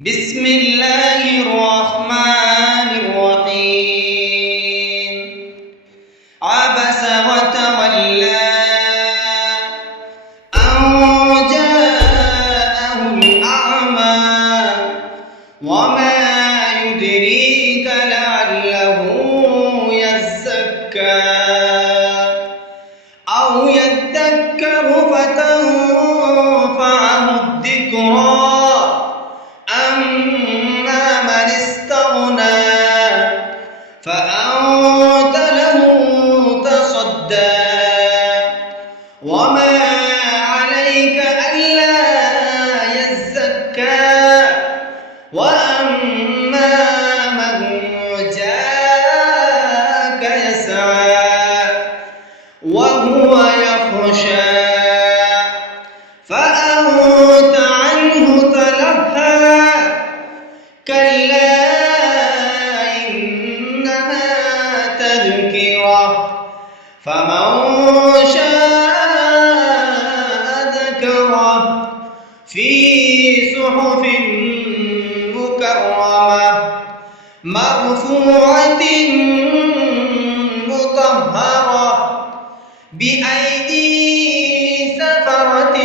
بسم الله الرحمن الرحيم عبس وتولى أن جاءه الأعمى وما يدريك لعله يزكى أو يذكر فتنفعه الذكرى أما من استغنى فأنت له تصدى وما عليك ألا يزكى وأما من جاءك يسعى وهو يخشى فأنت عنه تلهى كلا إنها تذكرة فمن شاء ذكره في صحف مكرمة مرفوعة مطهرة بأيدي سفرة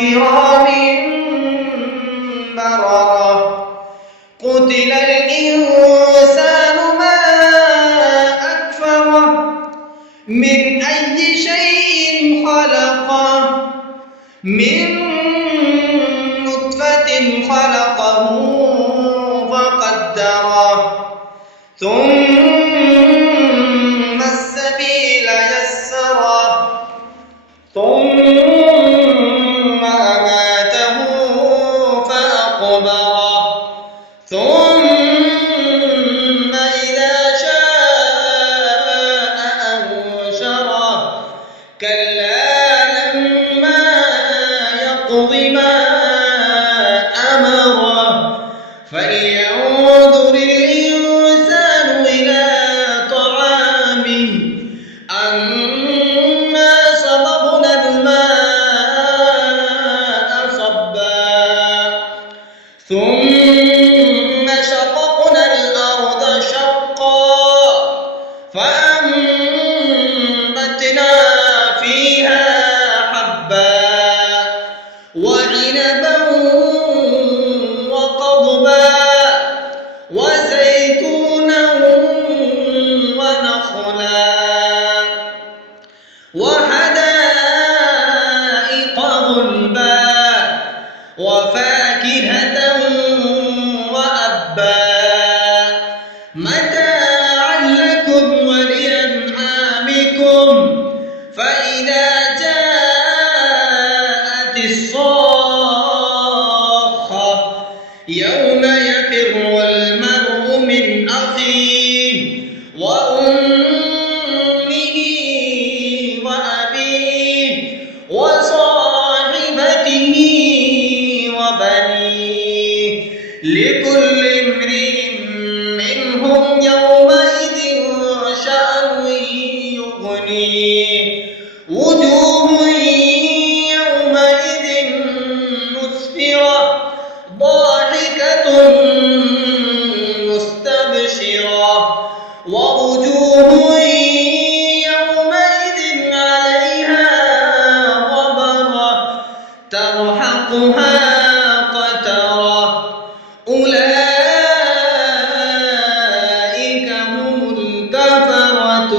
كرام بررة قتل الإنسان ما أكفره من أي شيء خلقه من نطفة خلقه فقدره ثم السبيل يسره ثم أماته فأقبره ثم إذا شاء أنشره كلا لما يقض ما أمره فلينظر الإنسان إلى طعامه أنا صببنا الماء صبا ثم شققنا الأرض شقا فأنبتنا فيها حبا وعنبا وقضبا وزيتونا ونخلا وحدائق غلبا وفاكهة وأبا متاعا لكم ولأنعامكم فإذا جاءت الصاخة يوم يفر المرء من أخيه وأمه وأبيه وصاحبته وبنيه لكل امرئ منهم يومئذ شأن يغنيه وجوه يومئذ مسفرة ضاحكة مستبشرة ووجوه يومئذ عليها غبرة ترهقها قترة أولئك هم الكفرة